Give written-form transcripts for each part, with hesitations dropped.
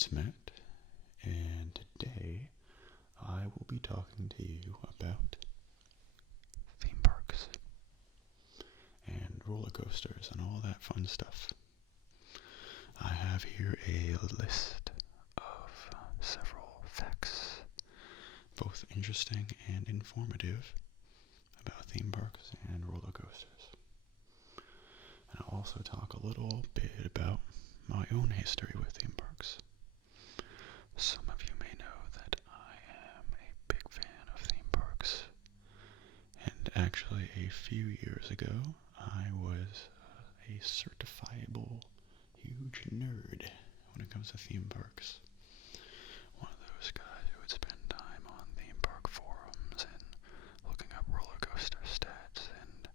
it's Matt, and today I will be talking to you about theme parks and roller coasters and all that fun stuff. I have here a list of several facts, both interesting and informative, about theme parks and roller coasters. And I'll also talk a little bit about my own history with theme parks. Some of you may know that I am a big fan of theme parks, and actually a few years ago I was a certifiable huge nerd when it comes to theme parks. One of those guys who would spend time on theme park forums and looking up roller coaster stats and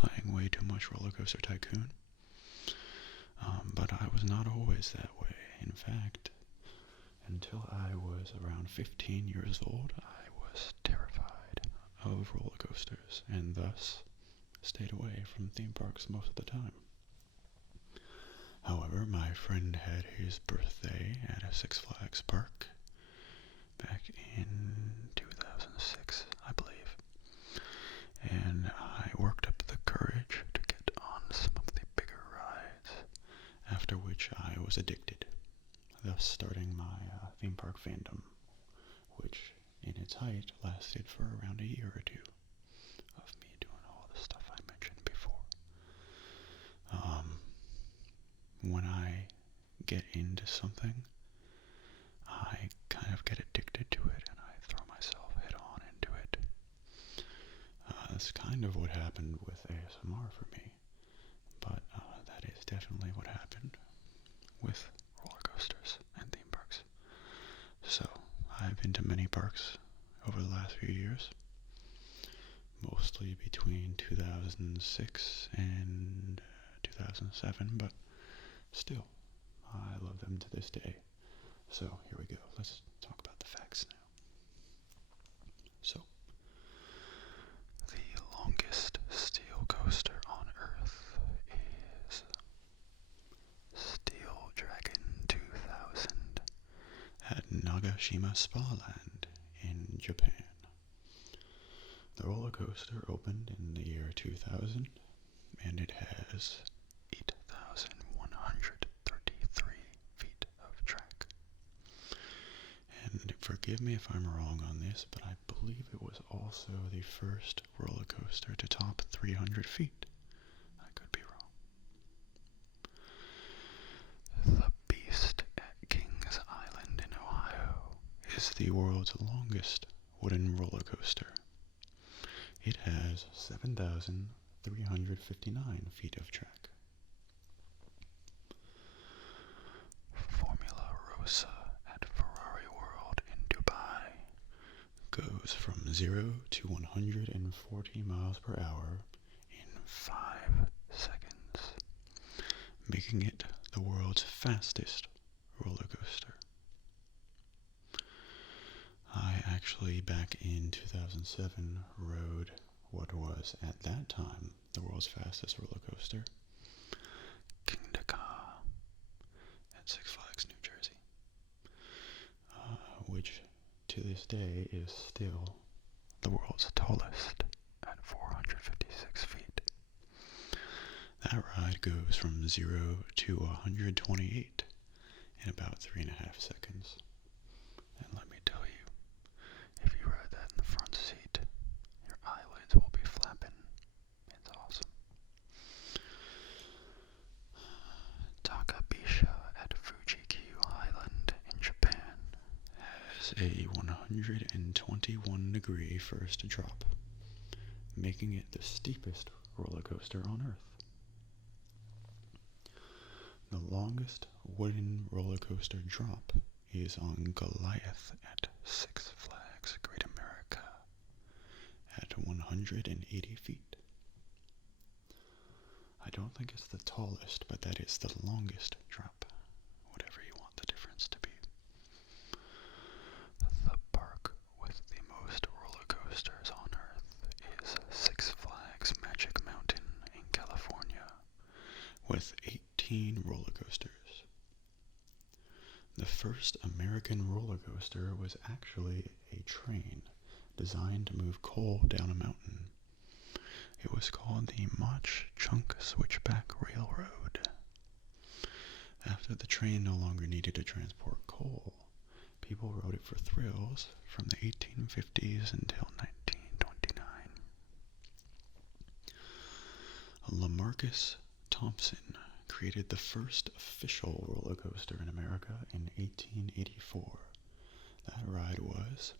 playing way too much Roller Coaster Tycoon. But I was not always that way. In fact, until I was around 15 years old, I was terrified of roller coasters and thus stayed away from theme parks most of the time. However, my friend had his birthday at a Six Flags park back in 2006, I believe, and I worked up the courage to get on some of the bigger rides, after which I was addicted, thus starting my theme park fandom, which in its height lasted for around a year or two of me doing all the stuff I mentioned before. When I get into something, I kind of get addicted to it and I throw myself head on into it. That's kind of what happened with ASMR for me, but that is definitely what happened with roller coasters and theme parks. So, I've been to many parks over the last few years, mostly between 2006 and 2007, but still, I love them to this day. So, here we go. Let's talk about the facts now. So, the longest steel coaster on Earth is Steel Dragon 2000 at Nagashima Spa Land in Japan. The roller coaster opened in the year 2000, and it has 8,133 feet of track. And forgive me if I'm wrong on this, but I believe it was also the first roller coaster to top 300 feet. I could be wrong. The Beast at Kings Island in Ohio is the world's longest wooden roller coaster. It has 7,359 feet of track. Formula Rossa at Ferrari World in Dubai goes from 0 to 140 miles per hour in 5 seconds, making it the world's fastest roller coaster. I actually, back in 2007, rode what was, at that time, the world's fastest roller coaster, Kingda Ka, at Six Flags, New Jersey, which to this day is still the world's tallest at 456 feet. That ride goes from 0 to 128 in about 3.5 seconds. And let me tell you, if you ride that in the front seat, your eyelids will be flapping. It's awesome. Takabisha at Fuji-Q Island in Japan has a 121 degree first drop, making it the steepest roller coaster on Earth. The longest wooden roller coaster drop is on Goliath at Six Flags Great America at 180 feet. I don't think it's the tallest, but that is the longest drop, whatever you want the difference to be. The park with the most roller coasters on Earth is Six Flags Magic Mountain in California, with 18 roller coasters. The first American roller coaster was actually a train designed to move coal down a mountain. It was called the Mach Chunk Switchback Railroad. After the train no longer needed to transport coal, people rode it for thrills from the 1850s until 1929. Lamarcus Thompson created the first official roller coaster in America in 1884. That ride was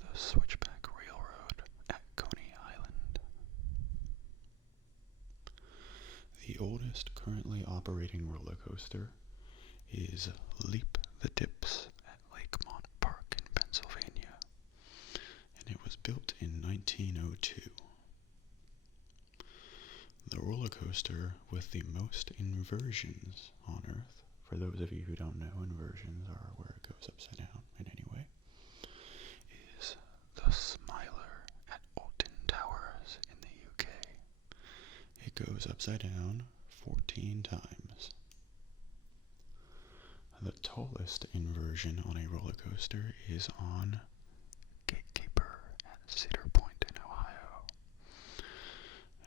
the Switchback Railroad at Coney Island. The oldest currently operating roller coaster is Leap the Dips at Lakemont Park in Pennsylvania, and it was built in 1902. The roller coaster with the most inversions on Earth, for those of you who don't know, inversions are where it goes upside down in any way, is the Smiler at Alton Towers in the UK. It goes upside down 14 times. The tallest inversion on a roller coaster is on Gatekeeper at Cedar Point in Ohio.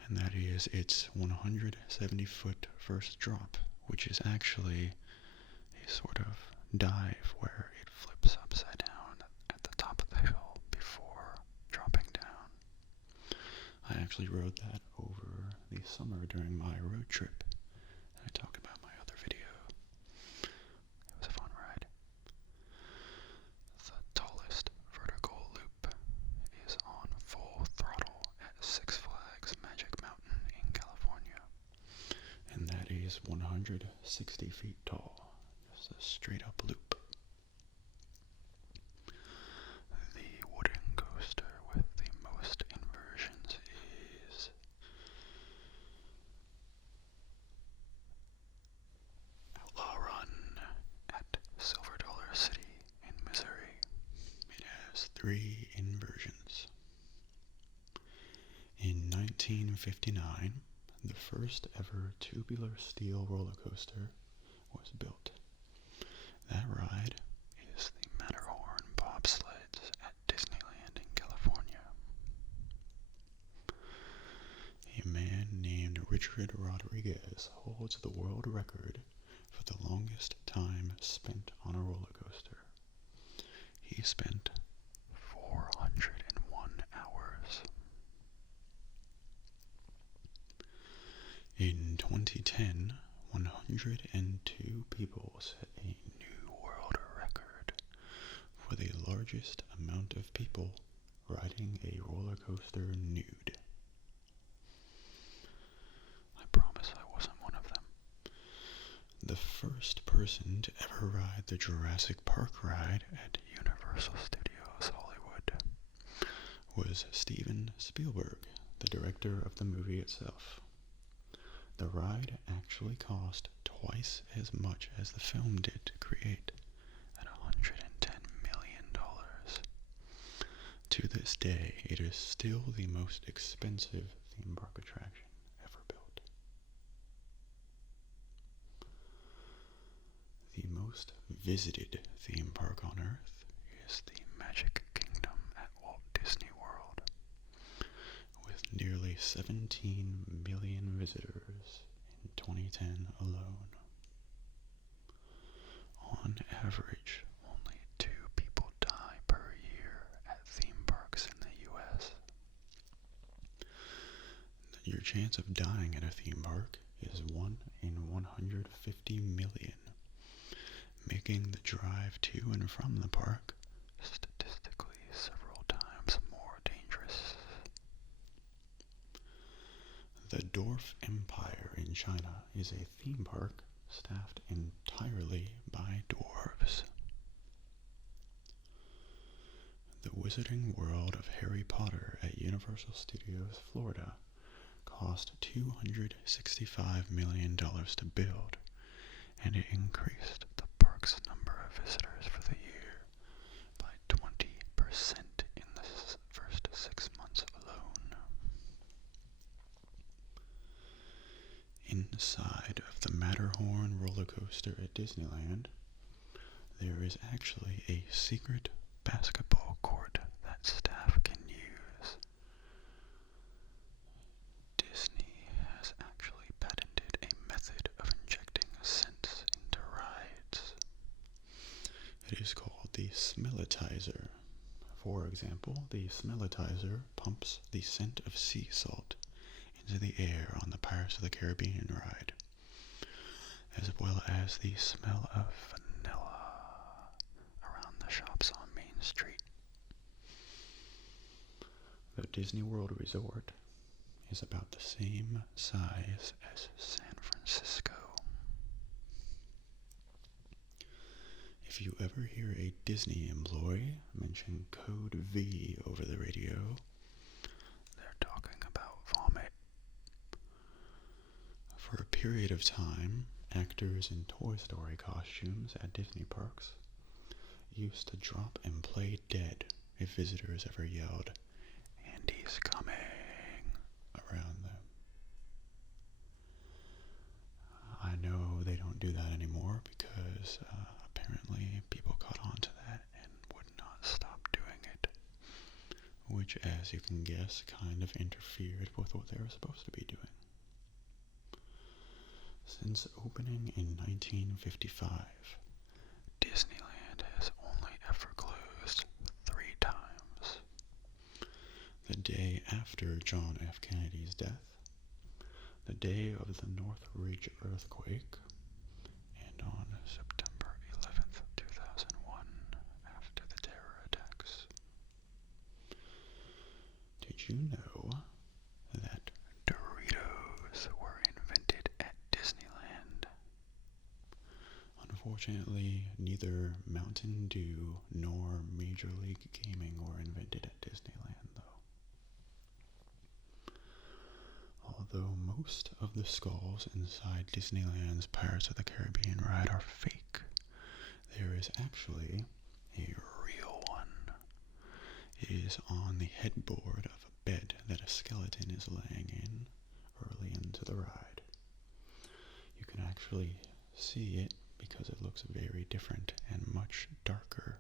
And that is its 170-foot first drop, which is actually a sort of dive where it flips upside down at the top of the hill before dropping down. I actually rode that over the summer during my road trip. I talk about my other video. It was a fun ride. The tallest vertical loop is on Full Throttle at Six Flags Magic Mountain in California. And that is 160 feet tall. Just a straight up loop. The wooden coaster with the most inversions is Outlaw Run at Silver Dollar City in Missouri. It has 3 inversions. In 1959, the first ever tubular steel roller coaster was built. That ride is the Matterhorn bobsleds at Disneyland in California. A man named Richard Rodriguez holds the world record for the longest time spent on a roller coaster. He spent 401 hours. In 2010, 102 people set a new world record for the largest amount of people riding a roller coaster nude. I promise I wasn't one of them. The first person to ever ride the Jurassic Park ride at Universal Studios Hollywood was Steven Spielberg, the director of the movie itself. The ride actually cost twice as much as the film did to create, at $110 million. To this day, it is still the most expensive theme park attraction ever built. The most visited theme park on Earth is the Magic Kingdom at Walt Disney World, with nearly 17 million visitors in 2010 alone. On average, only 2 people die per year at theme parks in the U.S. Your chance of dying at a theme park is 1 in 150 million, making the drive to and from the park statistically several times more dangerous. The Dwarf Empire in China is a theme park staffed entirely by dwarves. The Wizarding World of Harry Potter at Universal Studios Florida cost $265 million to build, and it increased the park's number of visitors for the year by 20% in the first 6 months alone. Inside of the Matterhorn roller coaster at Disneyland, there is actually a secret basketball court that staff can use. Disney has actually patented a method of injecting scents into rides. It is called the smellitizer. For example, the smellitizer pumps the scent of sea salt into the air on the Pirates of the Caribbean ride, as well as the smell of vanilla around the shops on Main Street. The Disney World Resort is about the same size as San Francisco. If you ever hear a Disney employee mention Code V over the radio, they're talking about vomit. For a period of time, actors in Toy Story costumes at Disney parks used to drop and play dead if visitors ever yelled, "Andy's coming," around them. I know they don't do that anymore because apparently people caught on to that and would not stop doing it, which, as you can guess, kind of interfered with what they were supposed to be doing. Since opening in 1955, Disneyland has only ever closed 3 times. The day after John F. Kennedy's death, the day of the Northridge earthquake, and on September 11th, 2001, after the terror attacks. Did you know that Doritos were invented at Disneyland? Unfortunately, neither Mountain Dew nor Major League Gaming were invented at Disneyland, though. Although most of the skulls inside Disneyland's Pirates of the Caribbean ride are fake, there is actually a real one. It is on the headboard of a bed that a skeleton is laying in early into the ride. You can actually see it because it looks very different and much darker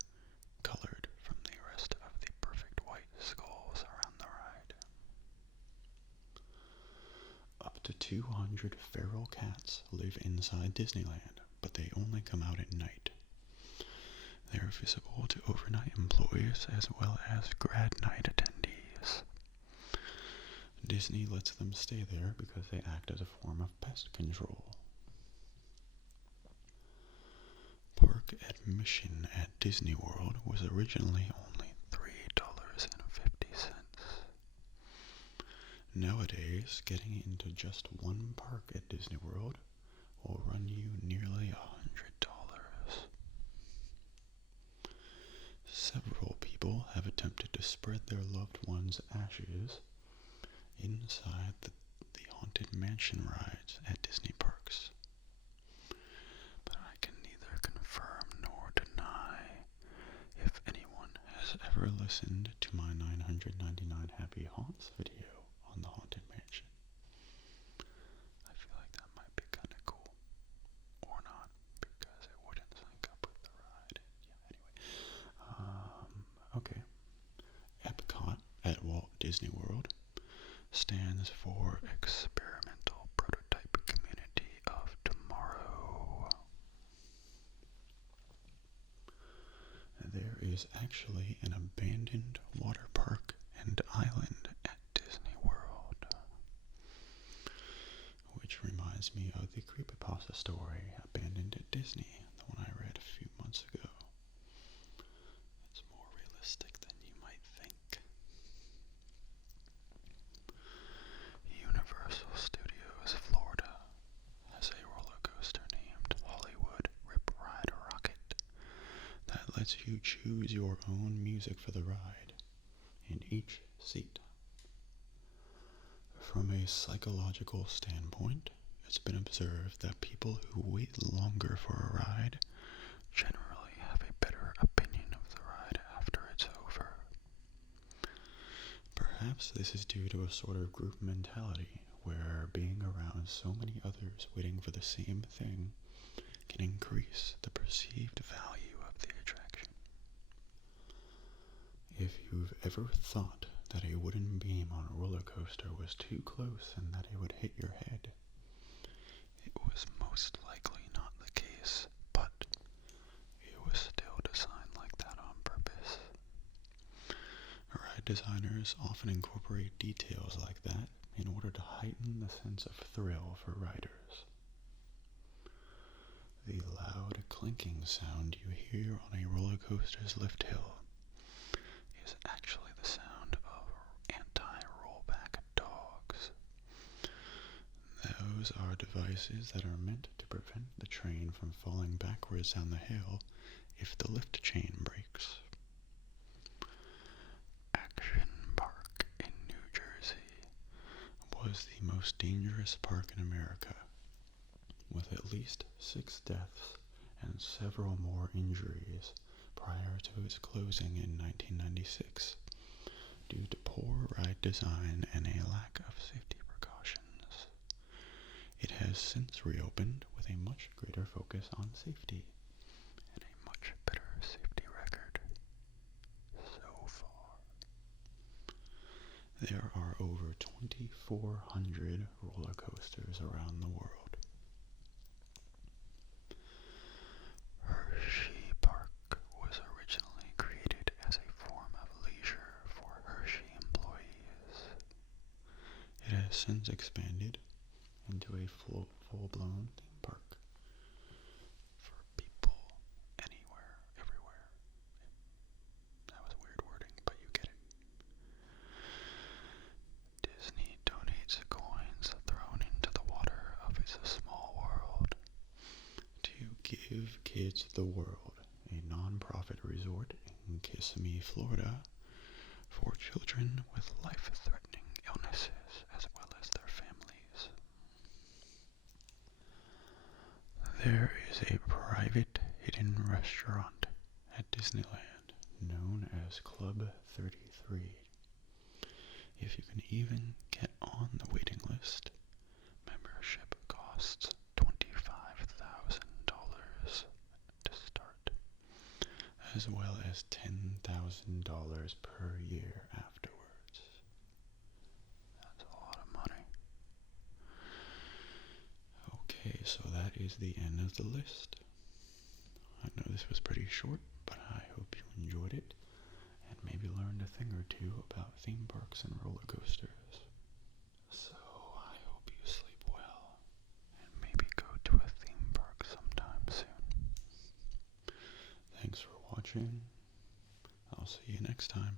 colored from the rest of the perfect white skulls around the ride. Up to 200 feral cats live inside Disneyland, but they only come out at night. They are visible to overnight employees as well as grad night attendees. Disney lets them stay there because they act as a form of pest control. Park admission at Disney World was originally only $3.50. Nowadays, getting into just one park at Disney World will run you nearly $100. Several people have attempted to spread their loved ones' ashes inside the Haunted Mansion rides at Disney parks. But I can neither confirm nor deny if anyone has ever listened to my 999 Happy Haunts video on the Haunted Mansion. I feel like that might be kind of cool. Or not, because it wouldn't sync up with the ride. Okay. Epcot at Walt Disney World stands for Experimental Prototype Community of Tomorrow. There is actually an abandoned water park and island at Disney World, which reminds me of the creepypasta story, Abandoned at Disney, the one I read a few months ago. It's more realistic than you might think. Universal Studios Florida has a roller coaster named Hollywood Rip Ride Rocket that lets you choose your own music for the ride in each seat. From a psychological standpoint, it's been observed that people who wait longer for a ride generally have a better opinion of the ride after it's over. Perhaps this is due to a sort of group mentality where being around so many others waiting for the same thing can increase the perceived value of of the attraction. If you've ever thought that a wooden beam on a roller coaster was too close and that it would hit your head, it was most likely not the case, but it was still designed like that on purpose. Ride designers often incorporate details like that in order to heighten the sense of thrill for riders. The loud clinking sound you hear on a roller coaster's lift hill is actually the sound of anti-rollback dogs. Those are devices that are meant to prevent the train from falling backwards down the hill if the lift chain breaks. Action Park in New Jersey Was the most dangerous park in America, with at least 6 deaths and several more injuries prior to its closing in 1996 due to poor ride design and a lack of safety precautions. It has since reopened with a much greater focus on safety and a much better safety record so far. There are over 2,400 roller coasters around the world. Hershey Park was originally created as a form of leisure for Hershey employees. It has since expanded into a full-blown theme park for people anywhere, everywhere. That was weird wording, but you get it. Disney donates coins thrown into the water of It's a Small World to Give Kids the World, a non-profit resort in Kissimmee, Florida, for children with life-threatening illnesses as well as their families. There is a private hidden restaurant at Disneyland known as Club 33. If you can even get on the waiting list, membership costs $25,000 to start, as well as $10,000 per year afterwards. That's a lot of money. Okay, so that is the end of the list. I know this was pretty short, but I hope you enjoyed it and maybe learned a thing or two about theme parks and roller coasters. So I hope you sleep well. And maybe go to a theme park sometime soon. Thanks for watching. I'll see you next time.